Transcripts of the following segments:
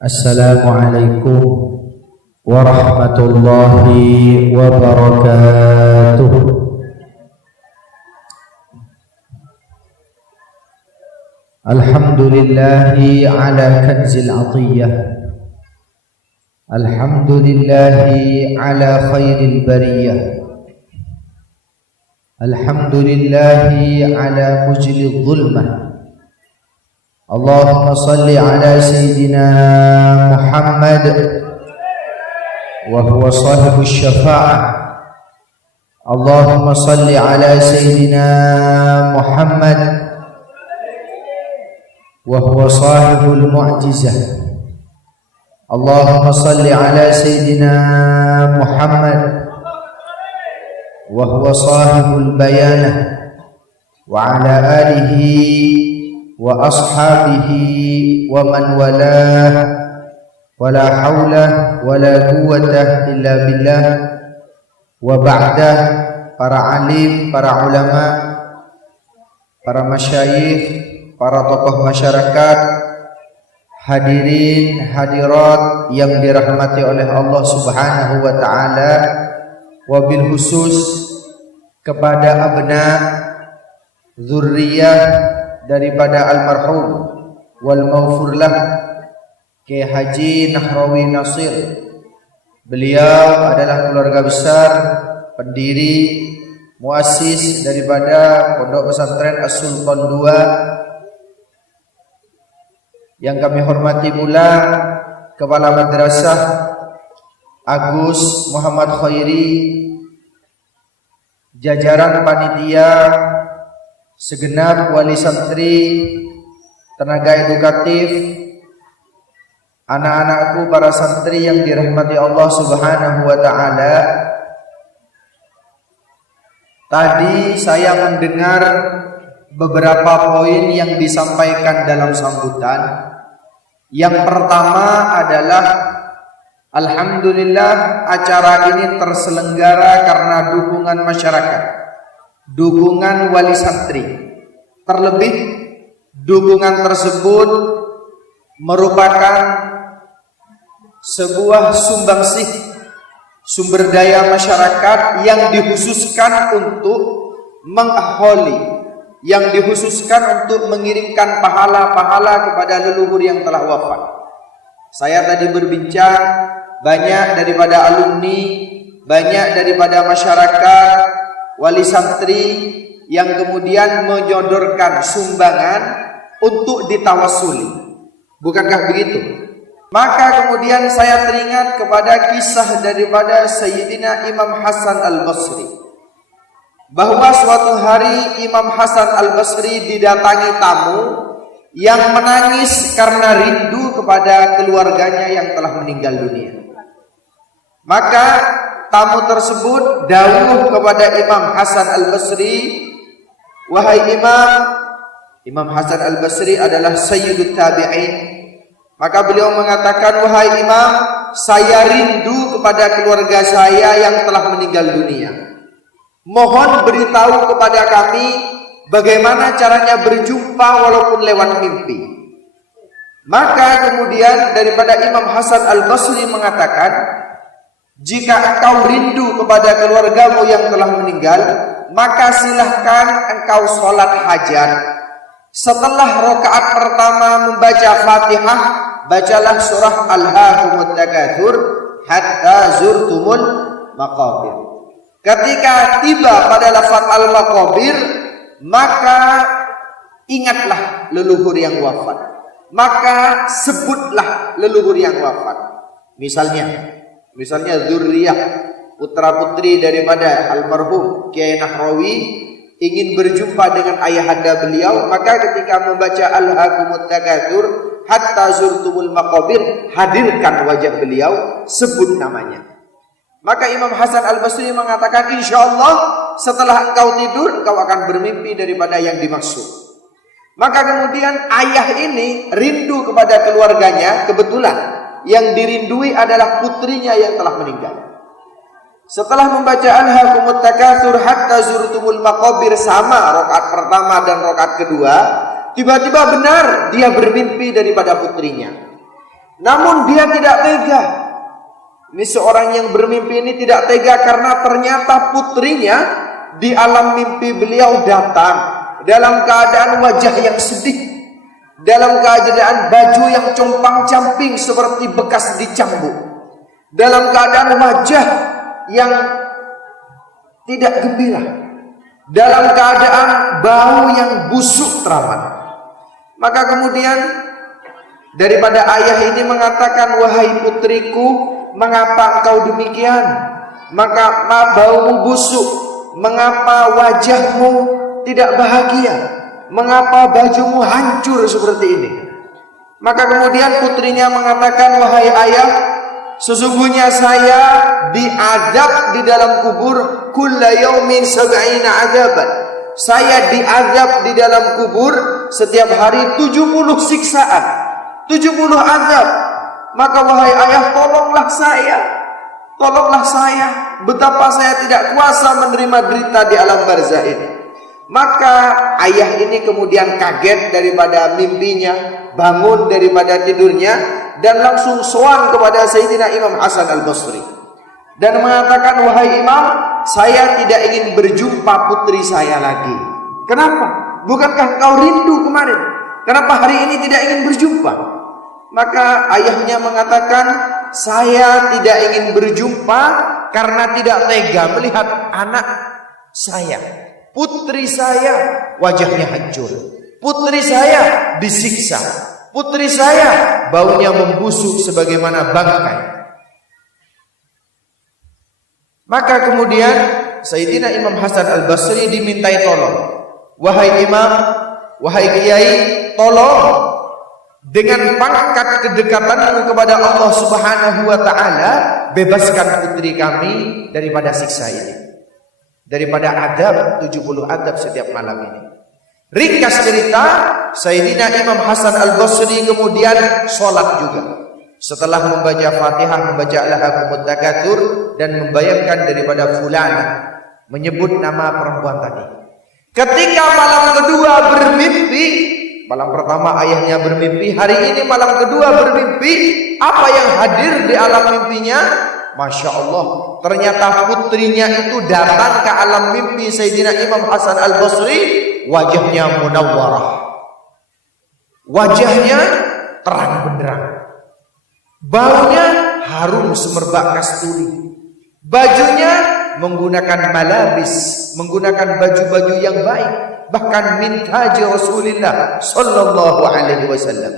Assalamualaikum warahmatullahi wabarakatuh. Alhamdulillahi ala kanzil atiyah. Alhamdulillahi ala khairil bariyah. Alhamdulillahi ala mujlil zulmah. Allahumma salli ala Sayyidina Muhammad wa huwa sahibu syafa'ah. Allahumma salli ala Sayyidina Muhammad wa huwa sahibul mu'jizah. Allahumma salli ala Sayyidina Muhammad wa huwa sahibul bayanah wa ala alihi wa ashabihi wa man walah wa la hawla wa la quwwata illa billah. Wa ba'da, para alim, para ulama, para masyayikh, para tokoh masyarakat, hadirin hadirat yang dirahmati oleh Allah Subhanahu wa taala, wabil khusus kepada abna zurriyah daripada almarhum wal maghfurlah Kiai Haji Nahrawi Nasir. Beliau adalah keluarga besar, pendiri, muassis daripada Pondok Pesantren As-Sultan II. Yang kami hormati pula Kepala Madrasah Agus Muhammad Khairi, jajaran panitia, segenap wali santri, tenaga edukatif, anak-anakku para santri yang dirahmati Allah Subhanahu wa taala. Tadi saya mendengar beberapa poin yang disampaikan dalam sambutan. Yang pertama adalah alhamdulillah acara ini terselenggara karena dukungan masyarakat, dukungan wali santri. Terlebih dukungan tersebut merupakan sebuah sumbangsih sumber daya masyarakat yang dikhususkan untuk mengholi, yang dikhususkan untuk mengirimkan pahala-pahala kepada leluhur yang telah wafat. Saya tadi berbincang, banyak daripada alumni, banyak daripada masyarakat, wali santri yang kemudian menyodorkan sumbangan untuk ditawassuli. Bukankah begitu? Maka kemudian saya teringat kepada kisah daripada Sayyidina Imam Hasan Al-Basri, bahwa suatu hari Imam Hasan Al-Basri didatangi tamu yang menangis karena rindu kepada keluarganya yang telah meninggal dunia. Maka tamu tersebut dawuh kepada Imam Hasan Al-Basri, "Wahai Imam." Imam Hasan Al-Basri adalah sayyidut tabi'in. Maka beliau mengatakan, "Wahai Imam, saya rindu kepada keluarga saya yang telah meninggal dunia. Mohon beritahu kepada kami bagaimana caranya berjumpa walaupun lewat mimpi." Maka kemudian daripada Imam Hasan Al-Basri mengatakan, "Jika engkau rindu kepada keluargamu yang telah meninggal, maka silahkan engkau sholat hajat. Setelah rakaat pertama membaca Fatihah, bacalah surah Alhaakumut Takatsur hatta zurtumul maqabir. Ketika tiba pada lafaz al-maqabir, maka ingatlah leluhur yang wafat. Maka sebutlah leluhur yang wafat. Misalnya zurriyah, putra-putri daripada almarhum Kiai Nahrawi ingin berjumpa dengan ayahanda beliau, maka ketika membaca Alhaakumut Takatsur hatta zurtumul maqabir, hadirkan wajah beliau, sebut namanya." Maka Imam Hasan Al-Basri mengatakan, "Insyaallah setelah engkau tidur, engkau akan bermimpi daripada yang dimaksud." Maka kemudian ayah ini rindu kepada keluarganya. Kebetulan yang dirindui adalah putrinya yang telah meninggal. Setelah membaca Alhaakumut Takatsur hatta zurtumul maqabir, sama rakaat pertama dan rakaat kedua, tiba-tiba benar dia bermimpi daripada putrinya. Namun dia tidak tega. Ini seorang yang bermimpi ini tidak tega karena ternyata putrinya di alam mimpi beliau datang dalam keadaan wajah yang sedih, dalam keadaan baju yang compang-camping seperti bekas dicambuk, dalam keadaan wajah yang tidak gembira, dalam keadaan bau yang busuk teramat. Maka kemudian daripada ayah ini mengatakan, wahai putriku, mengapa engkau demikian? Maka baumu busuk, mengapa wajahmu tidak bahagia, mengapa bajumu hancur seperti ini? Maka kemudian putrinya mengatakan, wahai ayah, sesungguhnya saya diazab di dalam kubur kulla yaumin sab'ina azaban. Saya diazab di dalam kubur setiap hari 70 siksaan, 70 azab. Maka wahai ayah, tolonglah saya. Tolonglah saya. Betapa saya tidak kuasa menerima derita di alam barzah ini. Maka ayah ini kemudian kaget daripada mimpinya, bangun daripada tidurnya, dan langsung sowan kepada Sayyidina Imam Hasan al-Basri dan mengatakan, wahai Imam, saya tidak ingin berjumpa putri saya lagi. Kenapa? Bukankah engkau rindu kemarin? Kenapa hari ini tidak ingin berjumpa? Maka ayahnya mengatakan, saya tidak ingin berjumpa karena tidak tega melihat anak saya, putri saya wajahnya hancur, putri saya disiksa, putri saya baunya membusuk sebagaimana bangkai. Maka kemudian Sayyidina Imam Hasan al-Basri dimintai tolong. Wahai imam, wahai kiai, tolong dengan pangkat kedekatanmu kepada Allah Subhanahu wa taala, bebaskan putri kami daripada siksa ini, daripada adab 70 adab setiap malam ini. Ringkas cerita, Sayyidina Imam Hasan al-Basri kemudian sholat juga. Setelah membaca Fatihah, membaca Alhaakumut Takatsur dan membayangkan daripada fulan, menyebut nama perempuan tadi. Ketika malam kedua bermimpi, malam pertama ayahnya bermimpi, hari ini malam kedua bermimpi, apa yang hadir di alam mimpinya? Masya Allah, ternyata putrinya itu datang ke alam mimpi Sayyidina Imam Hasan al-Basri, wajahnya munawwarah, wajahnya terang benderang, baunya harum semerbak kasturi, bajunya menggunakan malabis, menggunakan baju-baju yang baik, bahkan min taji Rasulullah sallallahu alaihi wasallam.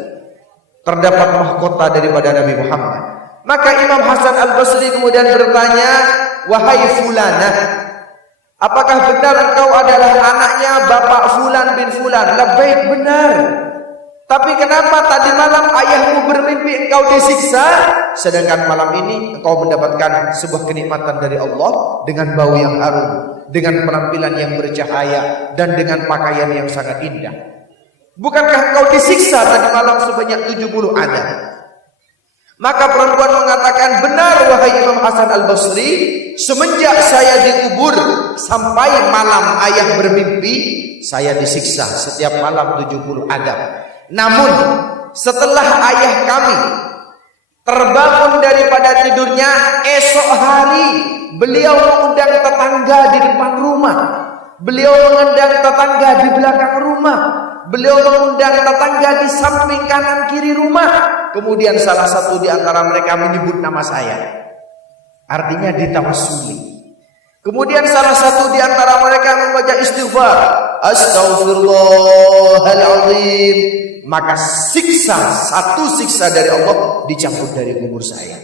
Terdapat mahkota daripada Nabi Muhammad. Maka Imam Hasan al-Basri kemudian bertanya, wahai fulanah, apakah benar engkau adalah anaknya Bapak Fulan bin Fulan? Labbaik, benar. Tapi kenapa tadi malam ayahmu bermimpi engkau disiksa, sedangkan malam ini engkau mendapatkan sebuah kenikmatan dari Allah dengan bau yang harum, dengan penampilan yang bercahaya, dan dengan pakaian yang sangat indah? Bukankah engkau disiksa tadi malam sebanyak 70 adab? Maka perempuan mengatakan, benar wahai Imam Hasan al-Basri, semenjak saya dikubur sampai malam ayah bermimpi, saya disiksa setiap malam 70 adab. Namun setelah ayah kami terbangun daripada tidurnya, esok hari beliau mengundang tetangga di depan rumah, beliau mengundang tetangga di belakang rumah, beliau mengundang tetangga di samping kanan kiri rumah. Kemudian salah satu di antara mereka menyebut nama saya, artinya ditawassuli. Kemudian salah satu di antara mereka membaca istighfar, astaghfirullahaladzim. Maka satu siksa dari Allah dicabut dari kubur saya.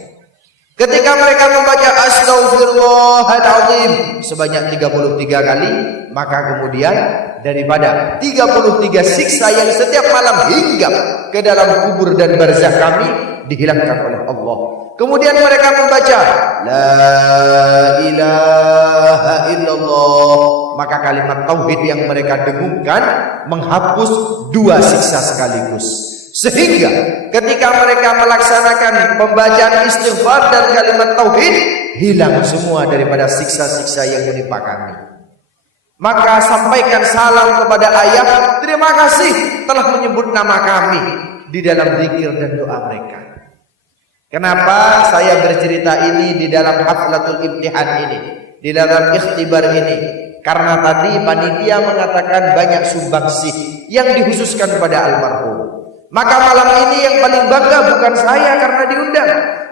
Ketika mereka membaca astaghfirullahaladzim sebanyak 33 kali, maka kemudian daripada 33 siksa yang setiap malam hinggap ke dalam kubur dan barzah kami dihilangkan oleh Allah. Kemudian mereka membaca la ilaha illallah, maka kalimat tauhid yang mereka dengungkan menghapus 2 siksa sekaligus. Sehingga ketika mereka melaksanakan pembacaan istighfar dan kalimat tauhid, hilang semua daripada siksa-siksa yang menimpa kami. Maka sampaikan salam kepada ayah, terima kasih telah menyebut nama kami di dalam zikir dan doa mereka. Kenapa saya bercerita ini di dalam haflatul imtihan ini, di dalam ikhtibar ini? Karena tadi panitia mengatakan banyak sumbangsih yang dikhususkan pada almarhum. Maka malam ini yang paling bangga bukan saya karena diundang,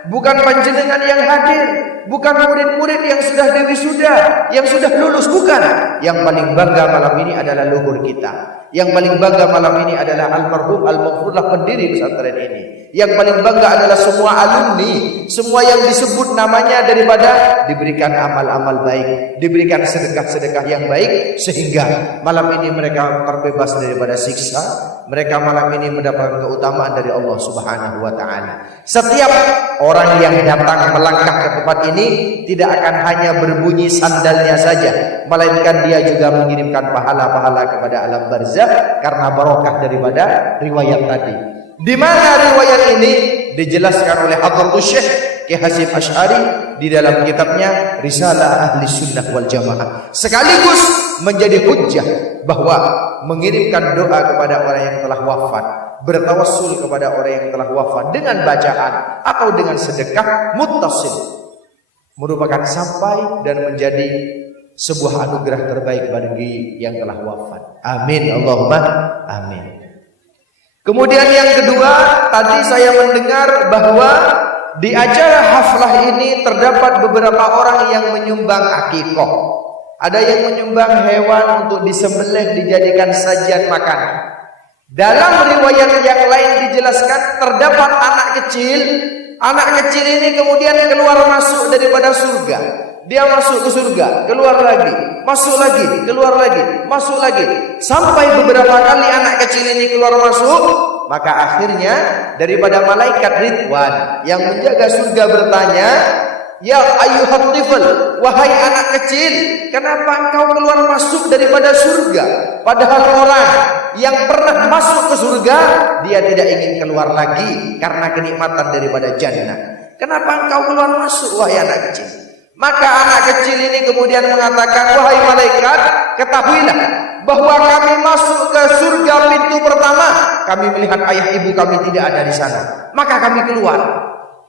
bukan panjenengan yang hadir, bukan murid-murid yang sudah wisuda, yang sudah lulus, bukan. Yang paling bangga malam ini adalah luhur kita. Yang paling bangga malam ini adalah almarhum al-maghfurlah pendiri pesantren ini. Yang paling bangga adalah semua alumni, semua yang disebut namanya daripada diberikan amal-amal baik, diberikan sedekah-sedekah yang baik, sehingga malam ini mereka terbebas daripada siksa. Mereka malam ini mendapatkan keutamaan dari Allah Subhanahu wa taala. Setiap orang yang datang melangkah ke tempat ini tidak akan hanya berbunyi sandalnya saja, melainkan dia juga mengirimkan pahala-pahala kepada alam barzakh karena barokah daripada riwayat tadi. Di mana riwayat ini dijelaskan oleh Hadratus Syekh Ki Hasyim Asy'ari di dalam kitabnya Risalah Ahli Sunnah wal Jamaah, sekaligus menjadi hujjah bahwa mengirimkan doa kepada orang yang telah wafat, bertawassul kepada orang yang telah wafat dengan bacaan atau dengan sedekah muttasil merupakan sampai dan menjadi sebuah anugerah terbaik bagi yang telah wafat. Amin Allahumma amin. Kemudian yang kedua, tadi saya mendengar bahwa di acara haflah ini terdapat beberapa orang yang menyumbang akikoh. Ada yang menyumbang hewan untuk disembelih dijadikan sajian makanan. Dalam riwayat yang lain dijelaskan terdapat anak kecil. Anak kecil ini kemudian keluar masuk daripada surga. Dia masuk ke surga, keluar lagi, masuk lagi, keluar lagi, masuk lagi. Sampai beberapa kali anak kecil ini keluar masuk, maka akhirnya daripada malaikat Ridwan yang menjaga surga bertanya, "Ya ayyuhat tifl, wahai anak kecil, kenapa engkau keluar masuk daripada surga? Padahal orang yang pernah masuk ke surga, dia tidak ingin keluar lagi karena kenikmatan daripada jannah. Kenapa engkau keluar masuk, wahai anak kecil?" Maka anak kecil ini kemudian mengatakan, "Wahai malaikat, ketahuilah bahwa kami masuk ke surga pintu pertama, kami melihat ayah ibu kami tidak ada di sana. Maka kami keluar.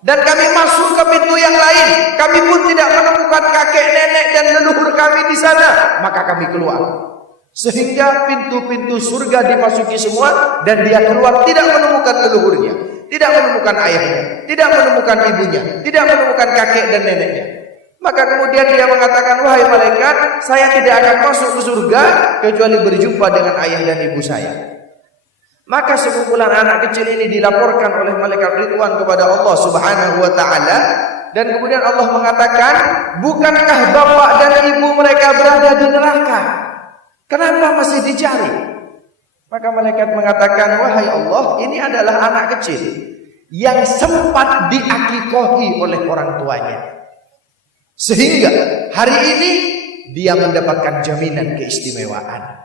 Dan kami masuk ke pintu yang lain, kami pun tidak menemukan kakek nenek dan leluhur kami di sana. Maka kami keluar. Sehingga pintu-pintu surga dimasuki semua, dan dia keluar tidak menemukan leluhurnya, tidak menemukan ayahnya, tidak menemukan ibunya, tidak menemukan kakek dan neneknya. Maka kemudian dia mengatakan, "Wahai malaikat, saya tidak akan masuk ke surga kecuali berjumpa dengan ayah dan ibu saya." Maka sekumpulan anak kecil ini dilaporkan oleh malaikat Ridwan kepada Allah Subhanahu wa taala, dan kemudian Allah mengatakan, "Bukankah bapak dan ibu mereka berada di neraka? Kenapa masih dicari?" Maka malaikat mengatakan, "Wahai Allah, ini adalah anak kecil yang sempat diakikohi oleh orang tuanya, sehingga hari ini dia mendapatkan jaminan keistimewaan."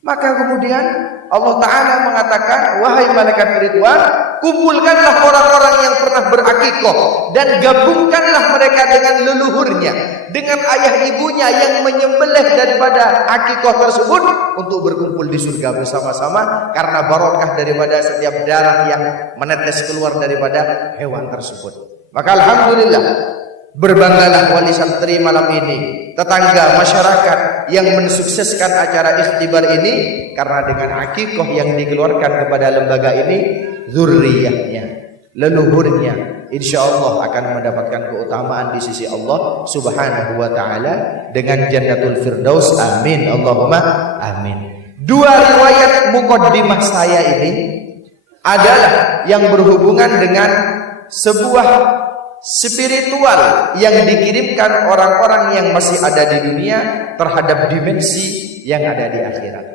Maka kemudian Allah Ta'ala mengatakan, "Wahai malaikat Ridwan, kumpulkanlah orang-orang yang pernah berakikoh dan gabungkanlah mereka dengan leluhurnya, dengan ayah ibunya yang menyembelih daripada akikoh tersebut untuk berkumpul di surga bersama-sama karena barokah daripada setiap darah yang menetes keluar daripada hewan tersebut." Maka alhamdulillah, berbanggalah wali santri malam ini, tetangga, masyarakat yang mensukseskan acara ikhtibar ini, karena dengan akikoh yang dikeluarkan kepada lembaga ini, zurriyahnya, leluhurnya, insya Allah akan mendapatkan keutamaan di sisi Allah Subhanahu wa ta'ala dengan Jannatul Firdaus. Amin Allahumma amin. Dua riwayat muqaddimah saya ini adalah yang berhubungan dengan sebuah spiritual yang dikirimkan orang-orang yang masih ada di dunia terhadap dimensi yang ada di akhirat.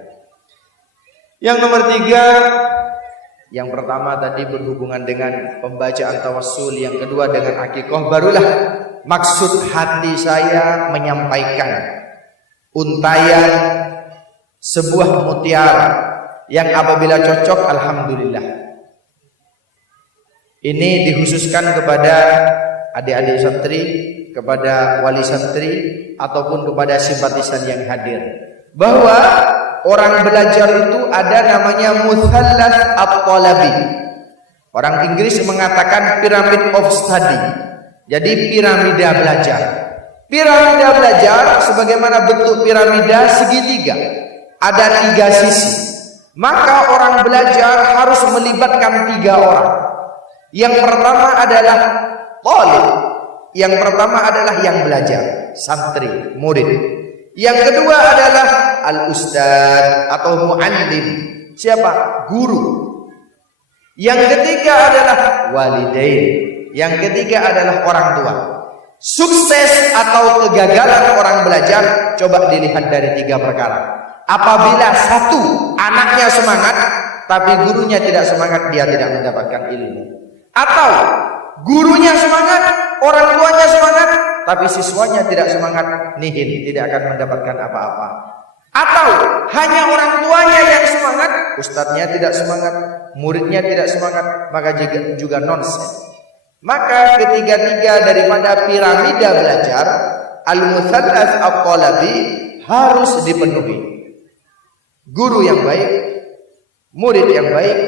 Yang nomor 3, yang pertama tadi berhubungan dengan pembacaan tawassul, yang kedua dengan akikoh. Barulah maksud hati saya menyampaikan untayan sebuah mutiara yang apabila cocok, alhamdulillah. Ini dikhususkan kepada adik-adik santri, kepada wali santri, ataupun kepada simpatisan yang hadir, bahwa orang belajar itu ada namanya muthallats at-talabi. Orang Inggris mengatakan pyramid of study. Jadi piramida belajar. Piramida belajar sebagaimana bentuk piramida segitiga. Ada 3 sisi. Maka orang belajar harus melibatkan 3 orang. Yang pertama adalah talib. Yang pertama adalah yang belajar, santri, murid. Yang kedua adalah al-ustad atau muallim. Siapa? Guru. Yang ketiga adalah walidain. Yang ketiga adalah orang tua. Sukses atau kegagalan orang belajar coba dilihat dari 3 perkara. Apabila 1 anaknya semangat tapi gurunya tidak semangat, dia tidak mendapatkan ilmu. Atau gurunya semangat, orang tuanya semangat, tapi siswanya tidak semangat, nihil, tidak akan mendapatkan apa-apa. Atau hanya orang tuanya yang semangat, ustadznya tidak semangat, muridnya tidak semangat, maka juga nonsense. Maka ketiga-tiga daripada piramida belajar, al-mutsallath at-talabi, harus dipenuhi. Guru yang baik, murid yang baik,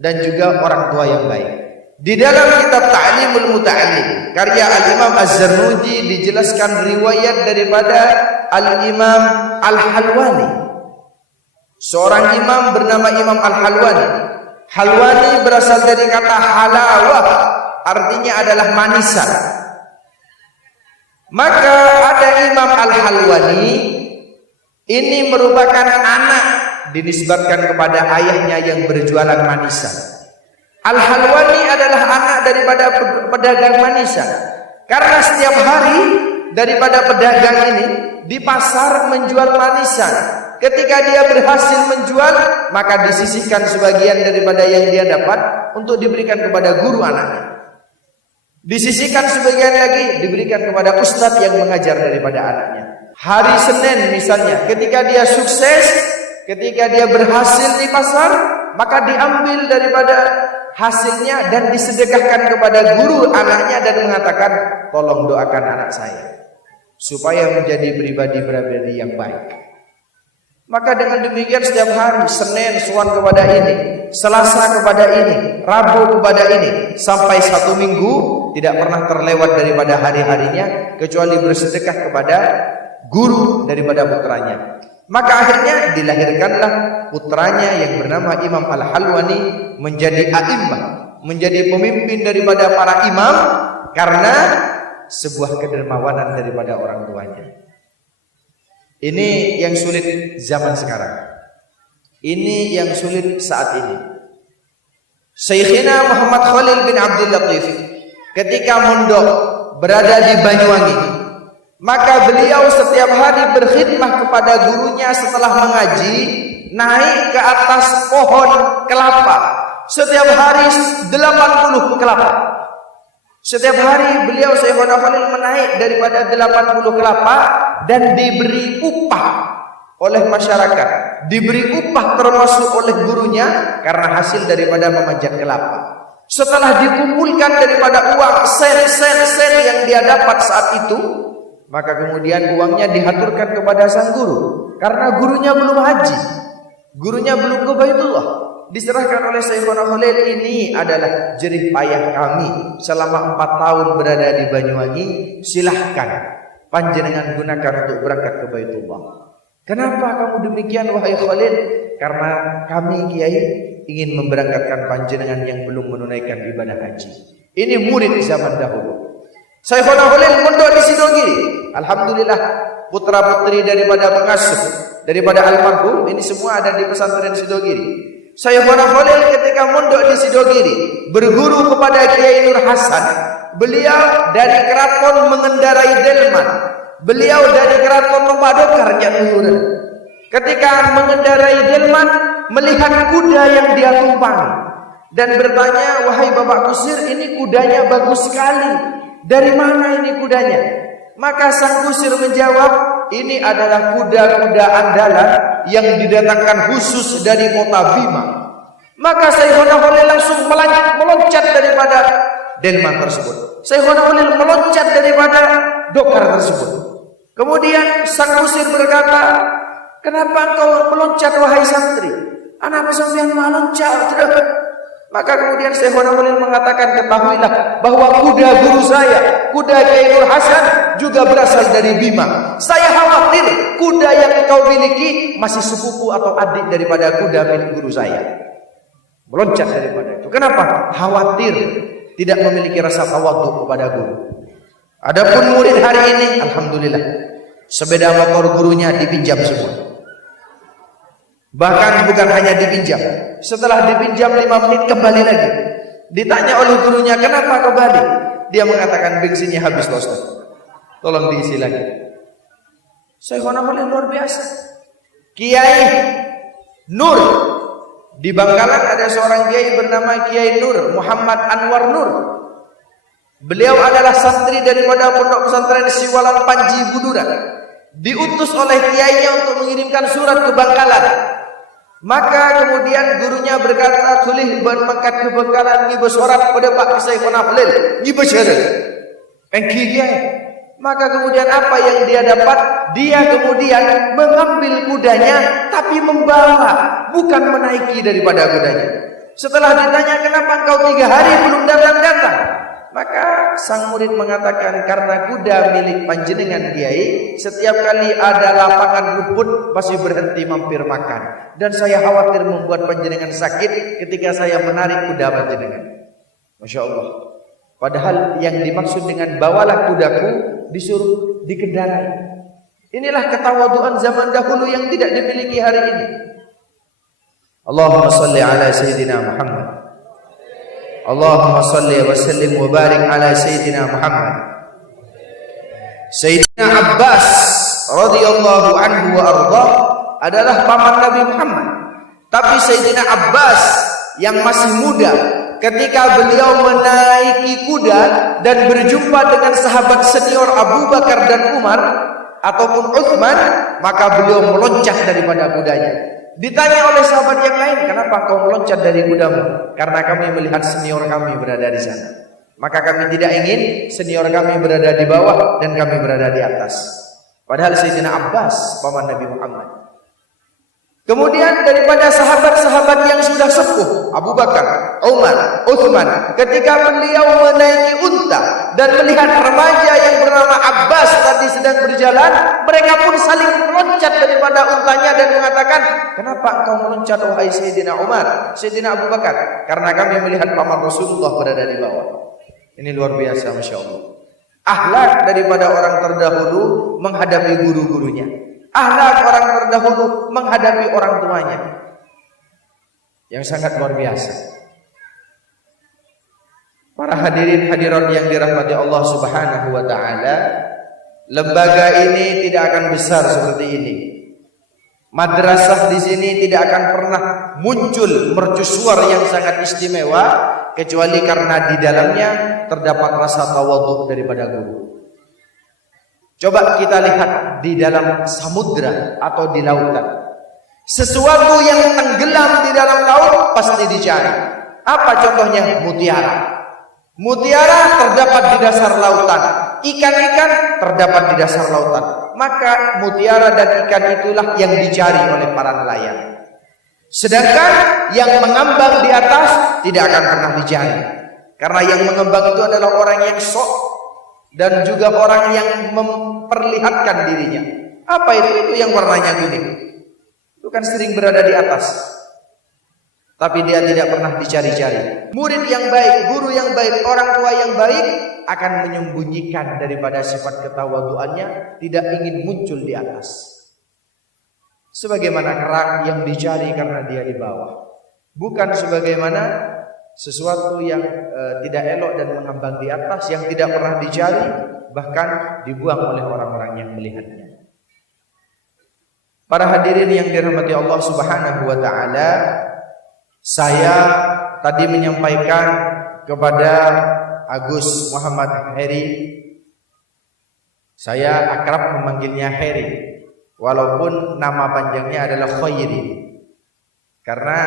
dan juga orang tua yang baik. Di dalam kitab Ta'limul Muta'allim karya Al-Imam Az-Zarnuji dijelaskan riwayat daripada Al-Imam Al-Halwani. Seorang imam bernama Imam Al-Halwani. Halwani berasal dari kata halawah, artinya adalah manisan. Maka ada Imam Al-Halwani, ini merupakan anak dinisbatkan kepada ayahnya yang berjualan manisan. Al-Halwani adalah anak daripada pedagang manisan. Karena setiap hari daripada pedagang ini di pasar menjual manisan. Ketika dia berhasil menjual, maka disisihkan sebagian daripada yang dia dapat untuk diberikan kepada guru anaknya. Disisihkan sebagian lagi diberikan kepada ustadz yang mengajar daripada anaknya. Hari Senin misalnya, ketika dia sukses, ketika dia berhasil di pasar, maka diambil daripada hasilnya dan disedekahkan kepada guru anaknya dan mengatakan, tolong doakan anak saya supaya menjadi pribadi-pribadi yang baik. Maka dengan demikian setiap hari, Senin suan kepada ini, Selasa kepada ini, Rabu kepada ini, sampai 1 minggu tidak pernah terlewat daripada hari-harinya kecuali bersedekah kepada guru daripada putranya. Maka akhirnya dilahirkanlah putranya yang bernama Imam Al-Halwani menjadi a'immah, menjadi pemimpin daripada para imam karena sebuah kedermawanan daripada orang tuanya. Ini yang sulit zaman sekarang. Ini yang sulit saat ini. Syekhina Muhammad Khalil bin Abdul Latif ketika mondok berada di Banyuwangi, maka beliau setiap hari berkhidmah kepada gurunya setelah mengaji, naik ke atas pohon kelapa. Setiap hari 80 kelapa. Setiap hari beliau Syekhuna Khalil menaik daripada 80 kelapa dan diberi upah oleh masyarakat. Diberi upah termasuk oleh gurunya karena hasil daripada memanjat kelapa. Setelah dikumpulkan daripada uang sen yang dia dapat saat itu, maka kemudian uangnya dihaturkan kepada sang guru. Karena gurunya belum haji, gurunya belum ke Baitullah, diserahkan oleh Syekhuna Khalil. Ini adalah jerih payah kami selama 4 tahun berada di Banyuwangi. Silahkan panjenengan gunakan untuk berangkat ke Baitullah. Kenapa kamu demikian wahai Khalil? Karena kami kiai ingin memberangkatkan panjenengan yang belum menunaikan ibadah haji. Ini murid zaman dahulu. Syekhuna Khalil mondok di Sidogiri. Alhamdulillah putra putri daripada pengasuh daripada almarhum ini semua ada di pesantren Sidogiri. Syekhuna Khalil ketika mondok di Sidogiri berguru kepada Kiai Nur Hasan. Beliau dari keraton mengendarai delman. Beliau dari keraton Mempadokar Nuhuran. Ketika mengendarai delman, melihat kuda yang dia tumpangi dan bertanya, wahai Bapak Kusir, ini kudanya bagus sekali. Dari mana ini kudanya? Maka sang kusir menjawab, ini adalah kuda-kuda andalan yang didatangkan khusus dari kota Bima. Maka Syekhuna Khalil langsung meloncat daripada delman tersebut. Syekhuna Khalil meloncat daripada dokar tersebut. Kemudian sang kusir berkata, kenapa engkau meloncat wahai santri? Kenapa sampean meloncat? Maka kemudian Syekh Nawawi mengatakan, ketahuilah bahwa kuda guru saya, kuda Kiai Nur Hasan juga berasal dari Bima. Saya khawatir kuda yang kau miliki masih sepupu atau adik daripada kuda milik guru saya. Meloncat daripada itu. Kenapa? Khawatir tidak memiliki rasa tawadhu kepada guru. Adapun murid hari ini, alhamdulillah, sepeda motor gurunya dipinjam semua. Bahkan bukan hanya dipinjam, setelah dipinjam 5 menit kembali lagi. Ditanya oleh gurunya, kenapa kembali? Dia mengatakan, bensinnya habis Ustaz, tolong diisi lagi. Syekh Nawawi luar biasa. Kiai Nur di Bangkalan ada seorang kiai bernama Kiai Nur Muhammad Anwar Nur. Beliau adalah santri daripada pondok pesantren Siwalan Panji Buduran. Diutus oleh kiainya untuk mengirimkan surat ke Bangkalan. Maka kemudian gurunya berkata, tulih bermangkat ke Bangkalan ngibe surat pada Pak Syekh Nawawi, ngibe surat. Maka kemudian apa yang dia dapat? Dia kemudian mengambil kudanya tapi membawa, bukan menaiki daripada kudanya. Setelah ditanya, kenapa engkau 3 hari belum datang-datang? Maka sang murid mengatakan, karena kuda milik panjenengan Kiai, setiap kali ada lapangan rumput pasti berhenti mampir makan. Dan saya khawatir membuat panjenengan sakit ketika saya menarik kuda panjenengan. Masya Allah. Padahal yang dimaksud dengan bawalah kudaku disuruh dikendarai. Inilah ketawaduan zaman dahulu yang tidak dimiliki hari ini. Allahumma salli ala Sayyidina Muhammad. Allahumma salli wa sallim wa barik ala Sayyidina Muhammad. Sayyidina Abbas radhiyallahu anhu wa arda adalah paman Nabi Muhammad. Tapi Sayyidina Abbas yang masih muda, ketika beliau menaiki kuda dan berjumpa dengan sahabat senior Abu Bakar dan Umar ataupun Utsman, maka beliau meloncat daripada kudanya. Ditanya oleh sahabat yang lain, kenapa kau meloncat dari kudamu? Karena kami melihat senior kami berada di sana. Maka kami tidak ingin senior kami berada di bawah dan kami berada di atas. Padahal Sayyidina Abbas, paman Nabi Muhammad. Kemudian daripada sahabat-sahabat yang sudah sepuh, Abu Bakar, Umar, Utsman, ketika beliau menaiki unta dan melihat remaja yang bernama Abbas tadi sedang berjalan, mereka pun saling meloncat daripada untanya dan mengatakan, kenapa engkau meloncat wahai Sayyidina Umar, Sayyidina Abu Bakar? Karena kami melihat paman Rasulullah berada di bawah. Ini luar biasa, Masya Allah. Akhlak daripada orang terdahulu menghadapi guru-gurunya. Akhlak orang terdahulu menghadapi orang tuanya, yang sangat luar biasa. Para hadirin hadirat yang dirahmati Allah Subhanahu wa taala, lembaga ini tidak akan besar seperti ini. Madrasah di sini tidak akan pernah muncul mercusuar yang sangat istimewa kecuali karena di dalamnya terdapat rasa tawadhu daripada guru. Coba kita lihat di dalam samudra atau di lautan. Sesuatu yang tenggelam di dalam laut pasti dicari. Apa contohnya? Mutiara. Mutiara terdapat di dasar lautan. Ikan-ikan terdapat di dasar lautan. Maka mutiara dan ikan itulah yang dicari oleh para nelayan. Sedangkan yang mengambang di atas tidak akan pernah dicari. Karena yang mengambang itu adalah orang yang sok dan juga orang yang memperlihatkan dirinya. Apa itu? Itu yang warnanya kuning. Itu kan sering berada di atas, tapi dia tidak pernah dicari-cari. Murid yang baik, guru yang baik, orang tua yang baik akan menyembunyikan daripada sifat ketawaduannya, tidak ingin muncul di atas. Sebagaimana kerang yang dicari karena dia di bawah, bukan sebagaimana sesuatu yang tidak elok dan mengambang di atas, yang tidak pernah dicari, bahkan dibuang oleh orang-orang yang melihatnya. Para hadirin yang dirahmati Allah Subhanahu wa taala, saya tadi menyampaikan kepada Agus Muhammad Heri, saya akrab memanggilnya Heri, walaupun nama panjangnya adalah Khairi. Karena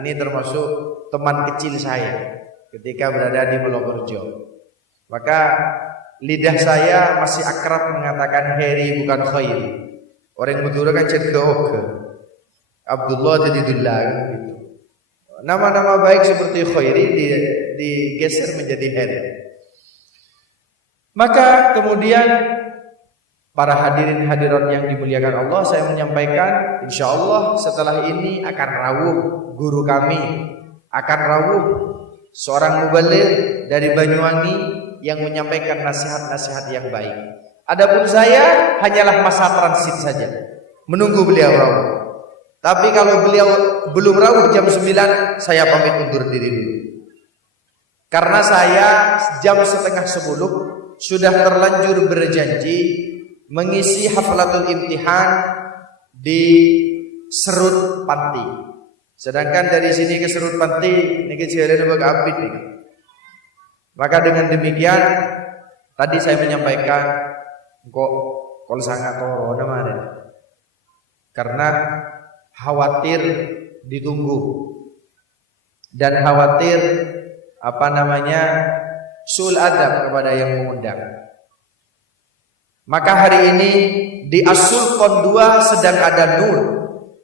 ini termasuk teman kecil saya ketika berada di Purworejo. Maka lidah saya masih akrab mengatakan Heri bukan Khairi. Orang Madura kan cenderung Abdullah jadi Dullah gitu. nama-nama baik seperti Khairi digeser menjadi Heri. Maka kemudian para hadirin hadirat yang dimuliakan Allah, saya menyampaikan insyaallah setelah ini akan rawuh guru kami, akan rawuh seorang mubaligh dari Banyuwangi yang menyampaikan nasihat-nasihat yang baik. Adapun saya hanyalah masa transit saja, menunggu beliau rawuh. Tapi kalau beliau belum rawuh jam 9, saya pamit undur diri dulu. Karena saya jam setengah 10 sudah terlanjur berjanji mengisi haflatul imtihan di Serut Panti. Sedangkan dari sini ke Serut Panti niki jalan baga abid nih. Maka dengan demikian tadi saya menyampaikan kok kol sangat toro kemarin. Karena khawatir ditunggu dan khawatir sul adab kepada yang mengundang. Maka hari ini di As-Sultan 2 sedang ada nur,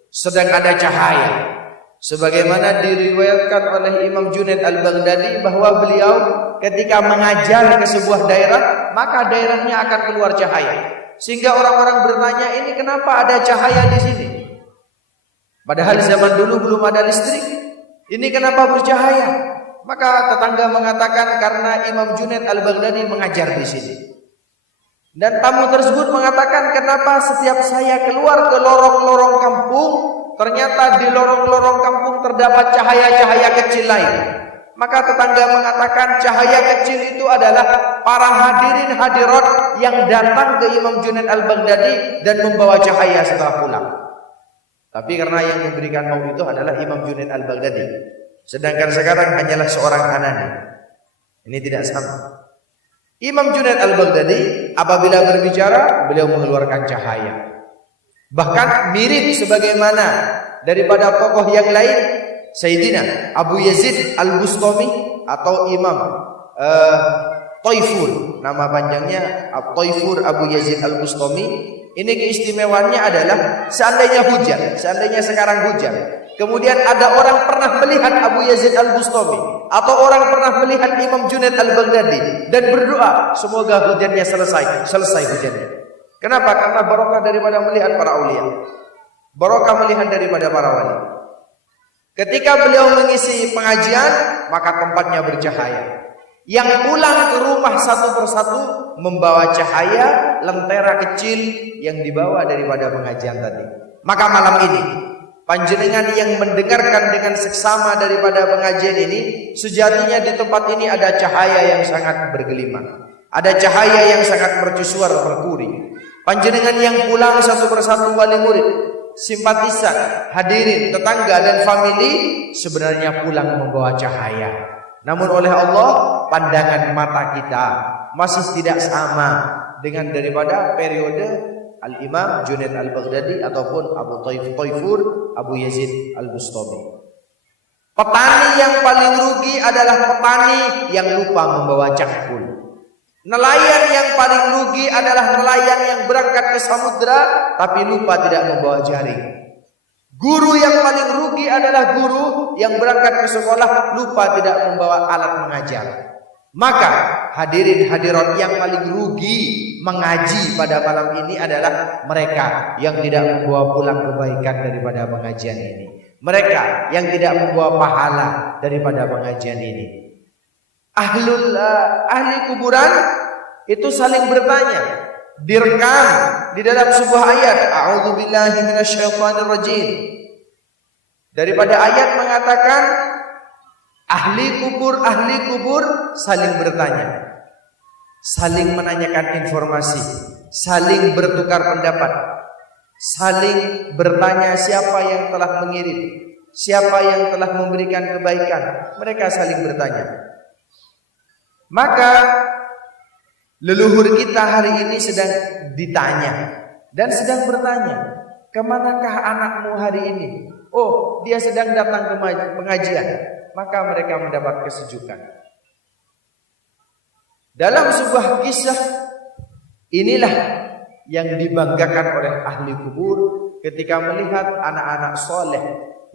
sedang ada cahaya. Sebagaimana diriwayatkan oleh Imam Junaid Al-Baghdadi bahwa beliau ketika mengajar ke sebuah daerah, maka daerahnya akan keluar cahaya. Sehingga orang-orang bertanya, ini kenapa ada cahaya di sini? Padahal zaman dulu belum ada listrik. Ini kenapa bercahaya? Maka tetangga mengatakan karena Imam Junaid Al-Baghdadi mengajar di sini. Dan tamu tersebut mengatakan, kenapa setiap saya keluar ke lorong-lorong kampung, ternyata di lorong-lorong kampung terdapat cahaya-cahaya kecil lain. Maka tetangga mengatakan cahaya kecil itu adalah para hadirin hadirat yang datang ke Imam Junaid Al-Baghdadi dan membawa cahaya setelah pulang. Tapi karena yang memberikan mau itu adalah Imam Junaid Al-Baghdadi, sedangkan sekarang hanyalah seorang Hanani. Ini tidak sama. Imam Junaid Al-Baghdadi apabila berbicara, beliau mengeluarkan cahaya. Bahkan mirip sebagaimana daripada tokoh yang lain, Sayyidina Abu Yazid Al-Bustami atau Imam Taifur, nama panjangnya Taifur Abu Yazid Al-Bustami. Ini keistimewaannya adalah seandainya hujan, seandainya sekarang hujan, kemudian ada orang pernah melihat Abu Yazid Al-Bustami atau orang pernah melihat Imam Junaid Al-Baghdadi dan berdoa semoga hujannya selesai hujannya. Kenapa? Karena barokah daripada melihat para aulia, barokah melihat daripada para wali. Ketika beliau mengisi pengajian, maka tempatnya bercahaya. Yang pulang ke rumah satu persatu membawa cahaya lentera kecil yang dibawa daripada pengajian tadi. Maka malam ini panjenengan yang mendengarkan dengan seksama daripada pengajian ini, sejatinya di tempat ini ada cahaya yang sangat bergelimang, ada cahaya yang sangat mercusuar berkuri. Panjenengan yang pulang satu persatu wali murid, simpatisan, hadirin, tetangga dan famili sebenarnya pulang membawa cahaya. Namun oleh Allah pandangan mata kita masih tidak sama dengan daripada periode Al-Imam Junaid Al-Baghdadi ataupun Abu Taifur Abu Yazid Al-Bustami. Petani yang paling rugi adalah petani yang lupa membawa cangkul. Nelayan yang paling rugi adalah nelayan yang berangkat ke samudra tapi lupa tidak membawa jaring. Guru yang paling rugi adalah guru yang berangkat ke sekolah lupa tidak membawa alat mengajar. Maka hadirin hadirat yang paling rugi mengaji pada malam ini adalah mereka yang tidak membawa pulang kebaikan daripada pengajian ini. Mereka yang tidak membawa pahala daripada pengajian ini. Ahli kuburan itu saling bertanya. Direkam di dalam sebuah ayat, a'udzubillahi minasyaitonirrajim. Daripada ayat mengatakan ahli kubur saling bertanya, saling menanyakan informasi, saling bertukar pendapat, saling bertanya siapa yang telah mengirim, siapa yang telah memberikan kebaikan. Mereka saling bertanya. Maka leluhur kita hari ini sedang ditanya dan sedang bertanya, kemanakah anakmu hari ini? Oh, dia sedang datang ke pengajian. Maka mereka mendapat kesejukan. Dalam sebuah kisah, inilah yang dibanggakan oleh ahli kubur ketika melihat anak-anak soleh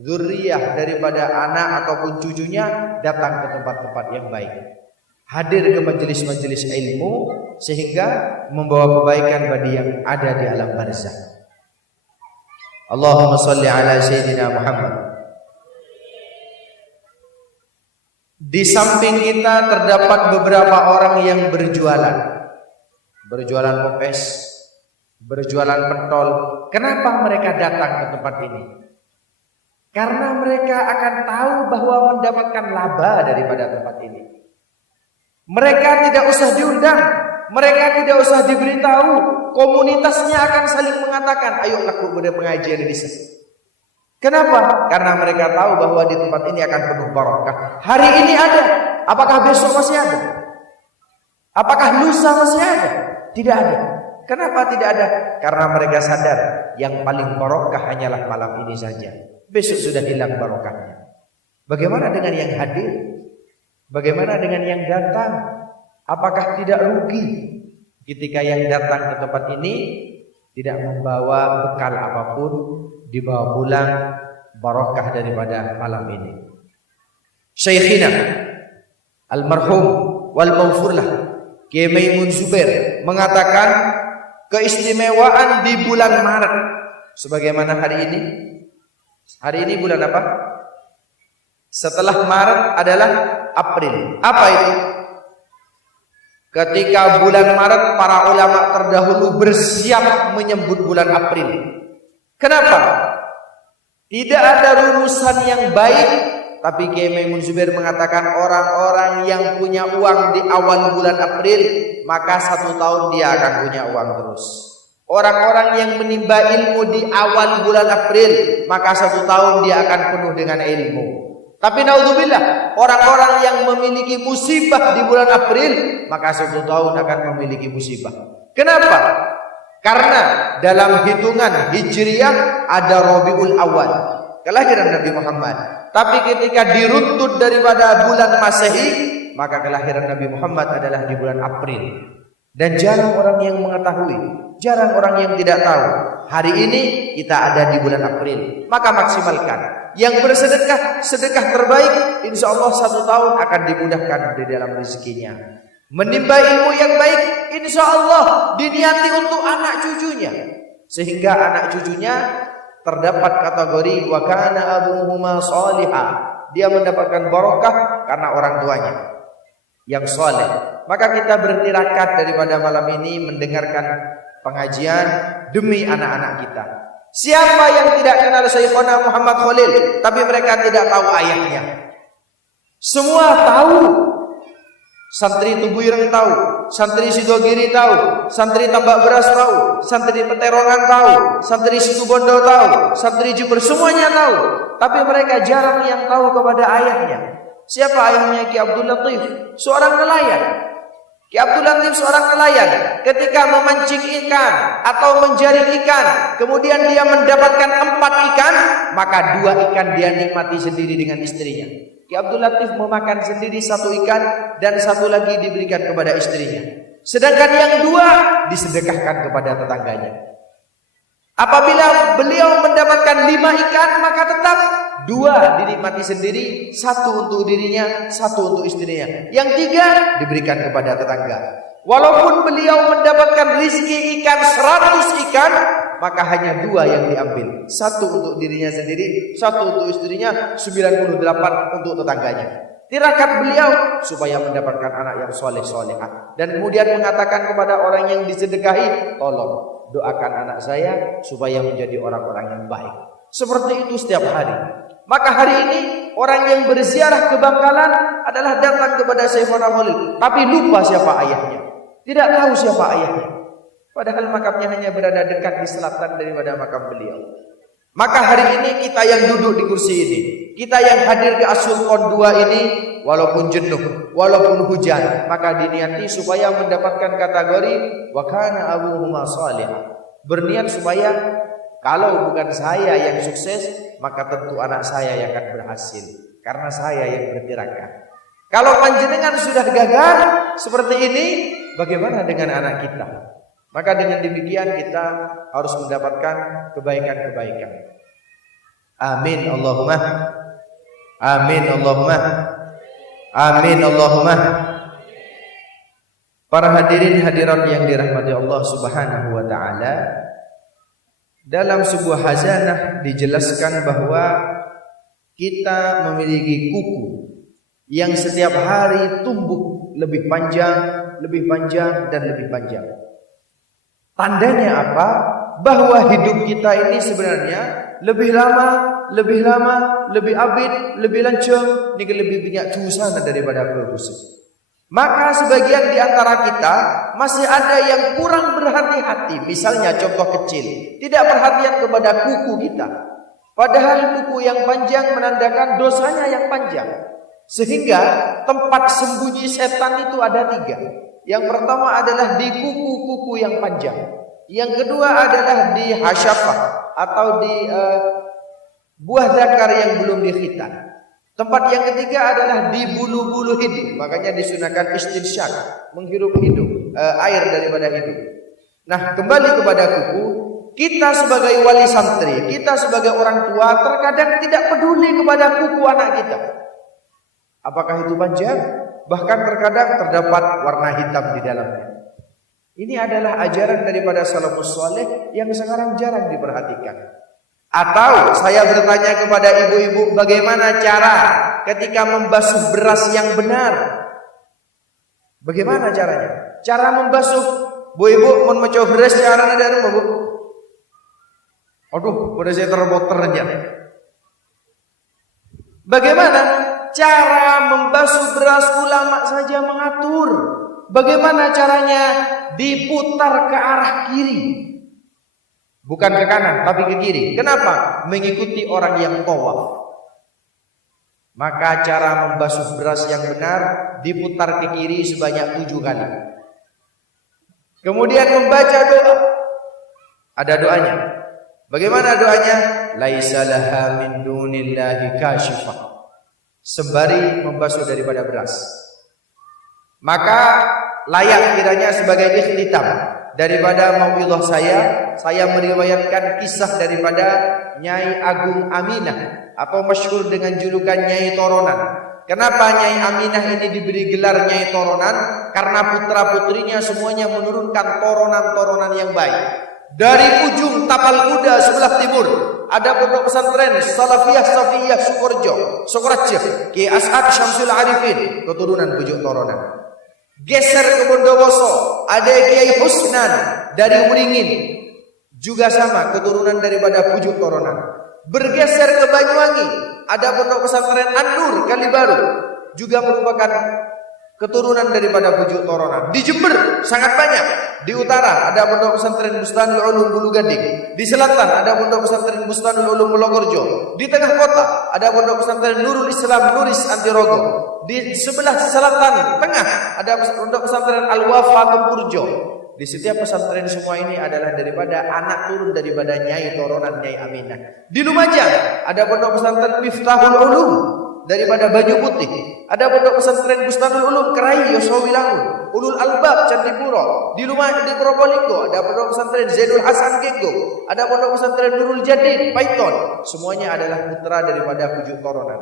zuriyah daripada anak ataupun cucunya datang ke tempat-tempat yang baik, hadir ke majelis-majelis ilmu sehingga membawa kebaikan bagi yang ada di alam barzakh. Allahumma shalli ala sayyidina Muhammad. Di samping kita terdapat beberapa orang yang berjualan popes, berjualan pentol. Kenapa mereka datang ke tempat ini? Karena mereka akan tahu bahwa mendapatkan laba daripada tempat ini. Mereka tidak usah diundang, mereka tidak usah diberitahu. Komunitasnya akan saling mengatakan, ayo aku berpengajian di sini. Kenapa? Karena mereka tahu bahwa di tempat ini akan penuh barokah. Hari ini ada, apakah besok masih ada? Apakah lusa masih ada? Tidak ada. Kenapa tidak ada? Karena mereka sadar yang paling barokah hanyalah malam ini saja. Besok sudah hilang barokahnya. Bagaimana dengan yang hadir? Bagaimana dengan yang datang? Apakah tidak rugi ketika yang datang ke tempat ini tidak membawa bekal apapun, dibawa pulang barokah daripada malam ini? Syekhina almarhum wal maghfurlah Kiai Maimun Zubair mengatakan keistimewaan di bulan Maret sebagaimana hari ini. Hari ini bulan apa? Setelah Maret adalah April. Apa itu? Ketika bulan Maret para ulama terdahulu bersiap menyebut bulan April. Kenapa? Tidak ada rumusan yang baik, tapi Kiai Maimun Zubair mengatakan orang-orang yang punya uang di awal bulan April, maka 1 tahun dia akan punya uang terus. Orang-orang yang menimba ilmu di awal bulan April, maka 1 tahun dia akan penuh dengan ilmu. Tapi naudzubillah, orang-orang yang memiliki musibah di bulan April, maka 1 tahun akan memiliki musibah. Kenapa? Karena dalam hitungan Hijriyah ada Rabiul Awal, kelahiran Nabi Muhammad. Tapi ketika diruntut daripada bulan Masehi, maka kelahiran Nabi Muhammad adalah di bulan April. Dan jarang orang yang mengetahui, jarang orang yang tidak tahu. Hari ini kita ada di bulan April, maka maksimalkan. Yang bersedekah, sedekah terbaik, insya Allah 1 tahun akan dimudahkan di dalam rezekinya. Menimba ilmu yang baik, insya Allah diniati untuk anak cucunya, sehingga anak cucunya terdapat kategori wa kana abuhuma shalihah. Dia mendapatkan barokah karena orang tuanya yang soleh. Maka kita bertirakat daripada malam ini mendengarkan pengajian demi anak-anak kita. Siapa yang tidak kenal Syekhona Muhammad Khalil, tapi mereka tidak tahu ayahnya? Semua tahu. Santri Tubuireng tahu, santri Sidogiri tahu, santri Tambak Beras tahu, santri Peterongan tahu, santri Situbondo tahu, santri Jember, semuanya tahu. Tapi mereka jarang yang tahu kepada ayahnya. Siapa ayahnya? Ki Abdul Latif, seorang nelayan. Ki Abdul Latif seorang nelayan. Ketika memancing ikan atau menjaring ikan, kemudian dia mendapatkan 4 ikan, maka 2 ikan dia nikmati sendiri dengan istrinya. Ki Abdul Latif memakan sendiri 1 ikan dan 1 lagi diberikan kepada istrinya. Sedangkan yang 2 disedekahkan kepada tetangganya. Apabila beliau mendapatkan 5 ikan, maka tetap 2 dinikmati sendiri, 1 untuk dirinya, 1 untuk istrinya. Yang 3 diberikan kepada tetangga. Walaupun beliau mendapatkan rizki ikan 100 ikan, maka hanya 2 yang diambil. 1 untuk dirinya sendiri, 1 untuk istrinya, 98 untuk tetangganya. Tirakat beliau supaya mendapatkan anak yang soleh-solehah. Dan kemudian mengatakan kepada orang yang disedekahi, tolong doakan anak saya supaya menjadi orang-orang yang baik. Seperti itu setiap hari. Maka hari ini orang yang berziarah ke Bangkalan adalah datang kepada Syekhona Khalil, tapi lupa siapa ayahnya. Tidak tahu siapa ayahnya. Padahal makamnya hanya berada dekat di selatan daripada makam beliau. Maka hari ini kita yang duduk di kursi ini, kita yang hadir ke As-Sultan 2 ini, walaupun jenuh, walaupun hujan, maka diniati supaya mendapatkan kategori wa kana abuhuma shalihah. Berniat supaya kalau bukan saya yang sukses, maka tentu anak saya yang akan berhasil, karena saya yang bertirakat. Kalau panjenengan sudah gagal seperti ini, bagaimana dengan anak kita? Maka dengan demikian kita harus mendapatkan kebaikan-kebaikan. Amin Allahumma. Amin Allahumma. Amin Allahumma. Para hadirin hadirat yang dirahmati Allah Subhanahu wa taala, dalam sebuah khazanah dijelaskan bahwa kita memiliki kuku yang setiap hari tumbuh lebih panjang, lebih panjang dan lebih panjang. Tandanya apa? Bahwa hidup kita ini sebenarnya lebih lama, lebih abid, lebih lancang, lebih banyak dosa daripada produksi. Maka sebagian di antara kita masih ada yang kurang berhati-hati. Misalnya contoh kecil, tidak perhatian kepada kuku kita. Padahal kuku yang panjang menandakan dosanya yang panjang. Sehingga tempat sembunyi setan itu ada 3. Yang pertama adalah di kuku-kuku yang panjang. Yang kedua adalah di hasyafah atau di buah zakar yang belum dikhitan. Tempat yang ketiga adalah di bulu-bulu hidung. Makanya disunahkan istinsyaq, menghirup hidung, air daripada hidung. Nah, kembali kepada kuku, kita sebagai wali santri, kita sebagai orang tua terkadang tidak peduli kepada kuku anak kita. Apakah itu panjang? Bahkan terkadang terdapat warna hitam di dalamnya. Ini adalah ajaran daripada salafus saleh yang sekarang jarang diperhatikan. Atau saya bertanya kepada ibu-ibu, bagaimana cara ketika membasuh beras yang benar? Bagaimana caranya? Cara membasuh, bu ibu mau mencoba beras caranya dari rumah bu. Aduh, pada saya terboternya. Bagaimana cara membasuh beras? Ulama saja mengatur. Bagaimana caranya? Diputar ke arah kiri. Bukan ke kanan, tapi ke kiri. Kenapa? Mengikuti orang yang tawaf. Maka cara membasuh beras yang benar, diputar ke kiri sebanyak 7 kali. Kemudian membaca doa. Ada doanya. Bagaimana doanya? Laisa laha min dunillahi kashifah. Sembari membasuh daripada beras. Maka layak kiranya sebagai ikhtitam daripada mauidhah saya meriwayatkan kisah daripada Nyai Agung Aminah atau masyhur dengan julukan Nyai Toronan. Kenapa Nyai Aminah ini diberi gelar Nyai Toronan? Karena putra-putrinya semuanya menurunkan toronan-toronan yang baik. Dari ujung tapal kuda sebelah timur ada pondok pesantren Salafiyah Safiyah Sukorjo, Ki As'ad Syamsul Arifin, keturunan bujuk Toronan. Geser ke Bondowoso, ada Kiai Husnan dari Wringin, juga sama keturunan daripada Pujuk Toronan. Bergeser ke Banyuwangi, ada pondok pesantren An-Nur Kalibaru, juga merupakan keturunan daripada Pujuk Toronan. Di Jember sangat banyak. Di utara ada pondok pesantren Bustanul Ulum Bulu Gading. Di selatan ada pondok pesantren Bustanul Ulum Melogorjo. Di tengah kota ada pondok pesantren Nurul Islam Nuris Antirogo. Di sebelah selatan tengah ada pondok pesantren Al-Wafa Tempurjo. Di setiap pesantren semua ini adalah daripada anak turun daripada Nyai Toronan Nyai Aminah. Di Lumajang ada pondok pesantren Miftahul Ulum daripada Banyu Putih. Ada pondok pesantren Bustanul Ulum Kerai Yosowilangun. Ulul Albab Candipuro. Di Probolinggo ada pondok pesantren Zainul Hasan Genggo. Ada pondok pesantren Nurul Jadid Paiton. Semuanya adalah putra daripada Pujuk Toronan.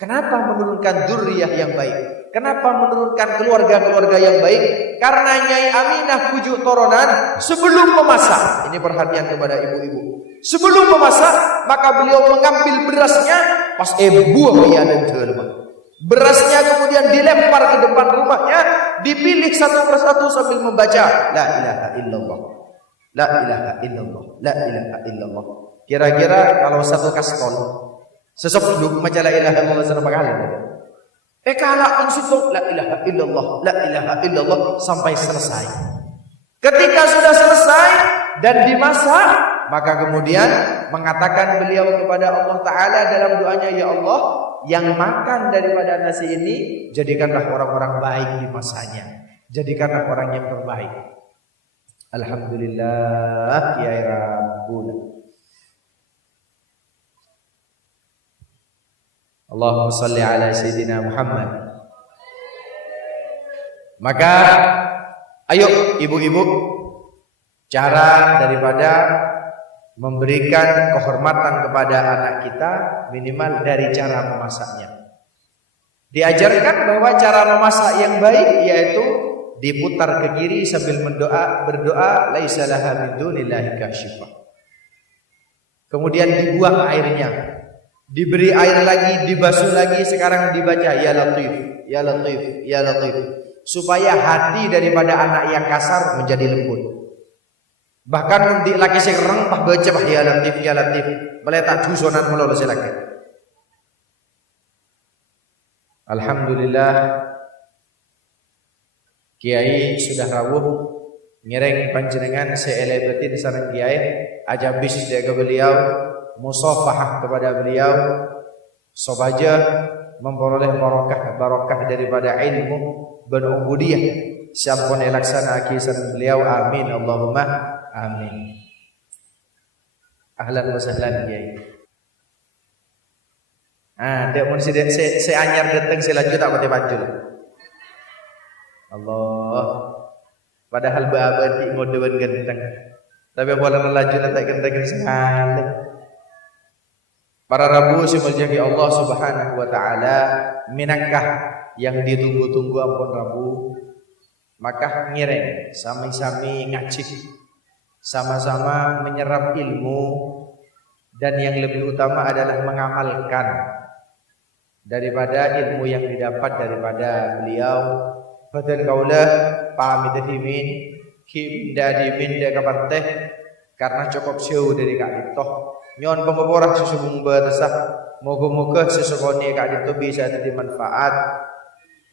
Kenapa menurunkan dzurriyyah yang baik? Kenapa menurunkan keluarga-keluarga yang baik? Karena Nyai Aminah Pujuk Toronan sebelum memasak, ini perhatian kepada ibu-ibu. Sebelum memasak, maka beliau mengambil berasnya pas buang ya dan terima. Berasnya kemudian dilempar ke depan rumahnya, dipilih satu persatu sambil membaca la ilaha illallah. La ilaha illallah. La ilaha illallah. Kira-kira kalau satu kaston sesebluk maca la ilaha illallah berapa kali? Kalau langsung la ilaha illallah, la ilaha illallah sampai selesai. Ketika sudah selesai dan dimasak, maka kemudian mengatakan beliau kepada Allah Ta'ala dalam doanya, ya Allah, yang makan daripada nasi ini jadikanlah orang-orang baik di masanya, jadikanlah orang yang terbaik. Alhamdulillah ya Rabbul. Allahumma salli ala Sayyidina Muhammad. Maka ayo ibu-ibu, cara daripada memberikan kehormatan kepada anak kita minimal dari cara memasaknya. Diajarkan bahwa cara memasak yang baik yaitu diputar ke kiri sambil berdoa laisa laha min dunillahi kasyifah. Kemudian dibuang airnya, diberi air lagi, dibasuh lagi, sekarang dibaca ya latif, ya latif, ya latif, supaya hati daripada anak yang kasar menjadi lembut. Bahkan nanti laki sekarang bah baca bah ya latif, ya latif, meletak dusonan mulu laki. Alhamdulillah, Kiai sudah rawuh ngereng panjenengan seelebetin sareng Kiai ajabis dia ke beliau, musafahah kepada beliau, sobaja memperoleh barokah daripada ilmu dan ubudiyah. Sampun laksana kisah beliau, amin Allahumma amin. Ahlan wa sahlan Kiai. Dek mun se anyar dateng se laju tak pati baju. Allah. Padahal baabadi ngodewen genteng. Tapi bola laju nanti genteng sekali. Para rabu semuanya Allah Subhanahu wa taala, minangkah yang ditunggu-tunggu ampun rabu. Maka ngireng sami-sami ngaji, sama-sama menyerap ilmu, dan yang lebih utama adalah mengamalkan daripada ilmu yang didapat daripada beliau. Fatan kaulah pamit himin kim dari minda kapanteh karena cukup jauh dari kak ditoh nyon pengoborah sesubung batasah moga-moga sesukoni kak dito bisa jadi manfaat.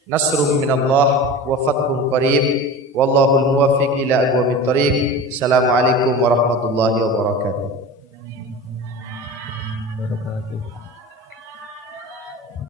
Nasrun minallah wa fathun qarib wallahul muwaffiq ila aqwamit thoriq. Assalamualaikum warahmatullahi wabarakatuh.